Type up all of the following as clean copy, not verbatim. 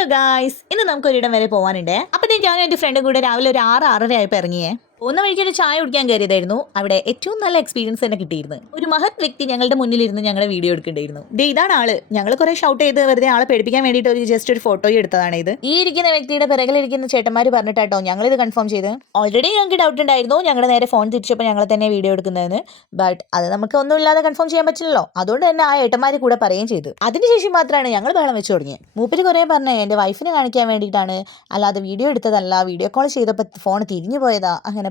Hello guys, ഇന്ന് നമുക്ക് ഒരിടം വരെ പോകാനുണ്ട്. അപ്പോഴത്തേക്ക് ഞാനും എൻ്റെ ഫ്രണ്ടും കൂടെ രാവിലെ ഒരു 6-6:30 ആയപ്പോൾ ഇറങ്ങിയേ. പോകുന്ന വഴിക്ക് ഒരു ചായ കുടിക്കാൻ കയറിയതായിരുന്നു. അവിടെ ഏറ്റവും നല്ല എക്സ്പീരിയൻസ് തന്നെ കിട്ടിയിരുന്നു. ഒരു മഹത് വ്യക്തി ഞങ്ങളുടെ മുന്നിലിരുന്ന് ഞങ്ങളെ വീഡിയോ എടുക്കേണ്ടിയിരുന്നു. ഇതാണ് ആള്. ഞങ്ങൾ കുറെ ഷൗട്ട് ചെയ്ത് വെറുതെ ആളെ പേടിപ്പിക്കാൻ വേണ്ടിയിട്ട് ജസ്റ്റ് ഒരു ഫോട്ടോ എടുത്തതാണ് ഇത്. ഈ ഇരിക്കുന്ന വ്യക്തിയുടെ പിറകിലിരിക്കുന്ന ചേട്ടന്മാർ പറഞ്ഞിട്ടോ ഞങ്ങളിത് കൺഫേം ചെയ്ത്. ഓൾറെഡി ഞങ്ങൾക്ക് ഡൗട്ട് ഉണ്ടായിരുന്നു ഞങ്ങളുടെ നേരെ ഫോൺ തിരിച്ചപ്പോൾ ഞങ്ങൾ തന്നെ വീഡിയോ എടുക്കുന്നതെന്ന്. ബട്ട് അത് നമുക്ക് ഒന്നും ഇല്ലാതെ കൺഫേം ചെയ്യാൻ പറ്റില്ലല്ലോ. അതുകൊണ്ട് തന്നെ ആ ഏട്ടന്മാർ കൂടെ പറയുകയും ചെയ്തു. അതിനുശേഷം മാത്രമാണ് ഞങ്ങൾ ബഹളം വെച്ച് തുടങ്ങിയത്. മൂപ്പര് കുറേ പറഞ്ഞേ എൻ്റെ വൈഫിനെ കാണിക്കാൻ വേണ്ടിയിട്ടാണ്, അല്ലാതെ വീഡിയോ എടുത്തതല്ല, വീഡിയോ കോൾ ചെയ്തപ്പോൾ ഫോൺ തിരിഞ്ഞു പോയതാ, അങ്ങനെ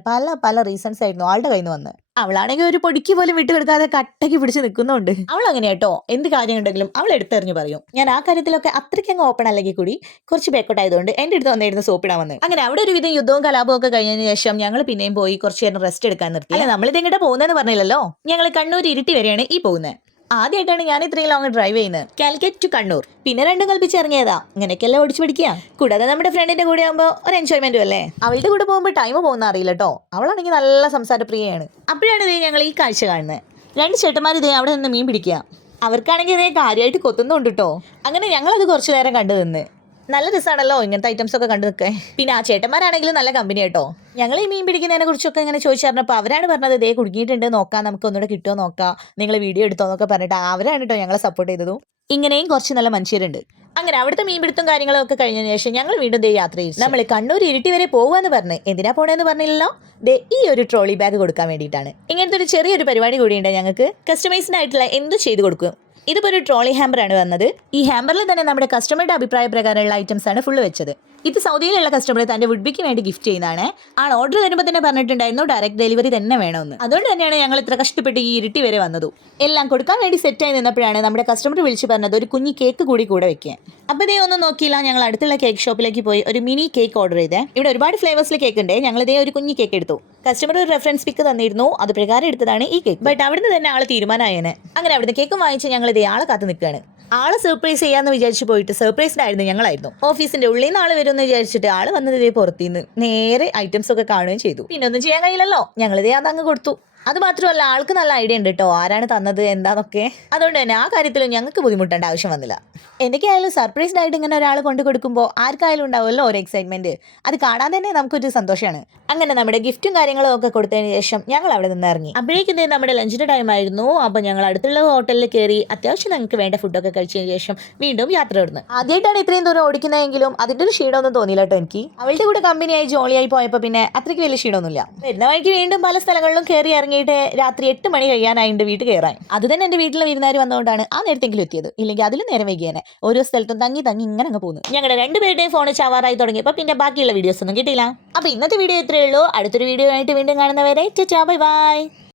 പല റീസൺസ് ആയിരുന്നു ആളുടെ കയ്യിൽ നിന്ന് വന്ന്. അവളാണെങ്കിൽ ഒരു പൊടിക്ക് പോലും വിട്ടുകൊടുക്കാതെ കട്ടയ്ക്ക് പിടിച്ച് നിൽക്കുന്നുണ്ട്. അവൾ അങ്ങനെ കേട്ടോ, എന്ത് കാര്യമുണ്ടെങ്കിലും അവൾ എടുത്തെറിഞ്ഞു പറയും. ഞാൻ ആ കാര്യത്തിലൊക്കെ അത്രയ്ക്ക് അങ്ങ് ഓപ്പൺ അല്ലെങ്കിൽ കൂടി കുറച്ച് ബേക്കോട്ട് ആയതുകൊണ്ട് എൻ്റെ അടുത്ത് വന്നിരുന്ന് സോപ്പിടാൻ വന്നത്. അങ്ങനെ അവിടെ ഒരു വിധം യുദ്ധവും കലാപവും ഒക്കെ കഴിഞ്ഞതിന് ശേഷം ഞങ്ങൾ പിന്നെയും പോയി കുറച്ച് നേരം റെസ്റ്റ് എടുക്കാൻ നിർത്തി. അല്ല, നമ്മളിത് എങ്ങോട്ട് പോകുന്നതെന്ന് പറഞ്ഞില്ലല്ലോ. ഞങ്ങൾ കണ്ണൂർ ഇരിട്ടി വരെയാണ് ഈ പോകുന്നത്. ആദ്യമായിട്ടാണ് ഞാൻ ഇത്രയും ലോങ് ഡ്രൈവ് ചെയ്യുന്നത്, കാലിക്കറ്റ് ടു കണ്ണൂർ. പിന്നെ രണ്ടും കൽപ്പിച്ച് ഇറങ്ങിയതാ. ഇങ്ങനെയൊക്കെല്ലാം ഓടിച്ചു പിടിക്കുക. കൂടാതെ നമ്മുടെ ഫ്രണ്ടിന്റെ കൂടെ ആകുമ്പോൾ ഒരു എൻജോയ്മെന്റും അല്ലേ. അവളുടെ കൂടെ പോകുമ്പോൾ ടൈം പോകുന്ന അറിയില്ല കേട്ടോ. അവളാണെങ്കിൽ നല്ല സംസാരപ്രിയയാണ്. അപ്പോഴാണ് ഇതേ ഞങ്ങൾ ഈ കാഴ്ച കാണുന്നത്. രണ്ട് ചേട്ടന്മാർ ഇതേ അവിടെ നിന്ന് മീൻ പിടിക്കുക. അവർക്കാണെങ്കിൽ ഇതേ കാര്യമായിട്ട് കൊത്തുന്നുണ്ട് കേട്ടോ. അങ്ങനെ ഞങ്ങളത് കുറച്ചു നേരം കണ്ടു നിന്ന്. നല്ല രസമാണല്ലോ ഇങ്ങനത്തെ ഐറ്റംസ് ഒക്കെ കണ്ടു നിൽക്കേ. പിന്നെ ആ ചേട്ടന്മാരാണെങ്കിലും നല്ല കമ്പനി കേട്ടോ. ഞങ്ങൾ ഈ മീൻ പിടിക്കുന്നതിനെ കുറിച്ചൊക്കെ ഇങ്ങനെ ചോദിച്ചറിഞ്ഞപ്പോൾ അവരാണ് പറഞ്ഞത് ഇതേ കുടുങ്ങിയിട്ടുണ്ട്, നോക്കാം, നമുക്ക് ഒന്നുകൂടെ കിട്ടുമോ നോക്കാം, നിങ്ങൾ വീഡിയോ എടുത്തോ എന്നൊക്കെ പറഞ്ഞിട്ട് അവരാണ് കേട്ടോ ഞങ്ങളെ സപ്പോർട്ട് ചെയ്തതും. ഇങ്ങനെയും കുറച്ച് നല്ല മനുഷ്യരുണ്ട്. അങ്ങനെ അവിടുത്തെ മീൻപിടുത്തം കാര്യങ്ങളും ഒക്കെ കഴിഞ്ഞതിന് ശേഷം ഞങ്ങൾ വീണ്ടും യാത്ര ചെയ്തു. നമ്മൾ കണ്ണൂർ ഇരിട്ടി വരെ പോകുകയെന്ന് പറഞ്ഞ് എന്തിനാ പോണേന്ന് പറഞ്ഞില്ലല്ലോ. ഈ ഒരു ട്രോളി ബാഗ് കൊടുക്കാൻ വേണ്ടിയിട്ടാണ്. ഇങ്ങനത്തെ ഒരു ചെറിയൊരു പരിപാടി കൂടിയുണ്ട്. ഞങ്ങൾക്ക് കസ്റ്റമൈസ്ഡ് ആയിട്ടുള്ള എന്ത് ചെയ്ത് കൊടുക്കും. ഇതിപ്പോൾ ഒരു ട്രോളി ഹാമ്പറാണ് വന്നത്. ഈ ഹാമ്പറിൽ തന്നെ നമ്മുടെ കസ്റ്റമറുടെ അഭിപ്രായ പ്രകാരമുള്ള ഐറ്റംസ് ആണ് ഫുള്ള് വെച്ചത്. ഇത് സൗദിയിലുള്ള കസ്റ്റമർ തന്റെ വുഡ്ബിക്ക് വേണ്ടി ഗിഫ്റ്റ് ചെയ്യുന്നതാണ്. ആൾ ഓർഡർ തരുമ്പോൾ തന്നെ പറഞ്ഞിട്ടുണ്ടായിരുന്നു ഡയറക്റ്റ് ഡെലിവറി തന്നെ വേണമെന്ന്. അതുകൊണ്ട് തന്നെയാണ് ഞങ്ങൾ ഇത്ര കഷ്ടപ്പെട്ട് ഈ ഇരിട്ടി വരെ വന്നതും. എല്ലാം കൊടുക്കാൻ വേണ്ടി സെറ്റായി നിന്നപ്പോഴാണ് നമ്മുടെ കസ്റ്റമർ വിളിച്ച് പറഞ്ഞത് ഒരു കുഞ്ഞി കേക്ക് കൂടെ വെക്കാൻ. അപ്പോൾ ഇതേ ഒന്നും നോക്കിയില്ല, ഞങ്ങൾ അടുത്തുള്ള കേക്ക് ഷോപ്പിലേക്ക് പോയി ഒരു മിനി കേക്ക് ഓർഡർ ചെയ്തേ. ഇവിടെ ഒരുപാട് ഫ്ലേവേഴ്സിൽ കേക്ക് ഉണ്ട്. ഞങ്ങൾ ഇതേ ഒരു കുഞ്ഞി കേക്ക് എടുത്തു. കസ്റ്റമർ ഒരു റെഫറൻസ് പിക്ക് തന്നിരുന്നു, അത് പ്രകാരം എടുത്തതാണ് ഈ കേക്ക്. ബട്ട് അവിടുന്ന് തന്നെ ആൾ തീരുമാനമായേനെ. അങ്ങനെ അവിടുന്ന് കേക്കും വാങ്ങിച്ച് ഞങ്ങൾ ഇതേ ആളെ കാത്ത് നിൽക്കുകയാണ്. ആളെ സർപ്രൈസ് ചെയ്യാന്ന് വിചാരിച്ചു പോയിട്ട് സർപ്രൈസ്ഡ് ആയിരുന്നു ഞങ്ങളായിരുന്നു. ഓഫീസിന്റെ ഉള്ളിൽ നിന്ന് ആള് വരുമെന്ന് വിചാരിച്ചിട്ട് ആള് വന്നത് ഇതേ പുറത്തുനിന്ന് നേരെ ഐറ്റംസ് ഒക്കെ കാണുകയും ചെയ്തു. പിന്നെ ഒന്നും ചെയ്യാൻ കഴിയില്ലല്ലോ, ഞങ്ങളിതേ അതങ്ങ് കൊടുത്തു. അത് മാത്രമല്ല ആൾക്ക് നല്ല ഐഡിയ ഉണ്ട് കേട്ടോ, ആരാണ് തന്നത് എന്താന്നൊക്കെ. അതുകൊണ്ട് തന്നെ ആ കാര്യത്തിലും ഞങ്ങൾക്ക് ബുദ്ധിമുട്ടേണ്ട ആവശ്യം വന്നില്ല. എന്തൊക്കെയായാലും സർപ്രൈസ്ഡ് ആയിട്ട് ഇങ്ങനെ ഒരാൾ കൊണ്ട് കൊടുക്കുമ്പോൾ ആർക്കായാലും ഉണ്ടാവുമല്ലോ ഒരു എക്സൈറ്റ്മെന്റ്. അത് കാണാൻ തന്നെ നമുക്കൊരു സന്തോഷമാണ്. അങ്ങനെ നമ്മുടെ ഗിഫ്റ്റും കാര്യങ്ങളും ഒക്കെ കൊടുത്തതിന് ശേഷം ഞങ്ങൾ അവിടെ നിന്ന് ഇറങ്ങി. അപ്പോഴേക്കും നമ്മുടെ ലഞ്ചിന്റെ ടൈം ആയിരുന്നു. അപ്പോൾ ഞങ്ങൾ അടുത്തുള്ള ഹോട്ടലിൽ കയറി അത്യാവശ്യം ഞങ്ങൾക്ക് വേണ്ട ഫുഡൊക്കെ കഴിച്ചതിന് ശേഷം വീണ്ടും യാത്ര ഇടുന്നു. ആദ്യമായിട്ടാണ് ഇത്രയും ദൂരം ഓടിക്കുന്നതെങ്കിലും അതിന്റെ ഒരു ക്ഷീണമൊന്നും തോന്നിയില്ല കേട്ടോ എനിക്ക്. അവളുടെ കൂടെ കമ്പനിയായി ജോളിയായി പോയപ്പോൾ പിന്നെ അത്രയ്ക്ക് വലിയ ക്ഷീണമൊന്നുമില്ല. വരുന്ന വഴിക്ക് വീണ്ടും പല സ്ഥലങ്ങളിലും കയറി ഇറങ്ങിയിട്ട് രാത്രി 8 മണി കഴിയാനായിട്ട് വീട്ടിൽ കയറാൻ. അത് തന്നെ എൻ്റെ വീട്ടിലെ വിരുന്നുകാർ വന്നുകൊണ്ടാണ് ആ നേരത്തെങ്കിലും എത്തിയത്. ഇല്ലെങ്കിൽ അതിലും നേരം വൈകിയാനെ. ഓരോ സ്ഥലത്തും തങ്ങി ഇങ്ങനെ അങ്ങ് പോകുന്നു. ഞങ്ങളുടെ രണ്ടുപേരുടെയും ഫോൺ ചാവാറായി തുടങ്ങിയപ്പോൾ പിന്നെ ബാക്കിയുള്ള വീഡിയോസ് ഒന്നും കിട്ടിയില്ല. അപ്പോൾ ഇന്നത്തെ വീഡിയോ ഇത്രയേ ഉള്ളൂ. അടുത്തൊരു വീഡിയോ ആയിട്ട് വീണ്ടും കാണുന്നവരെ ടാറ്റാ ബൈ ബൈ.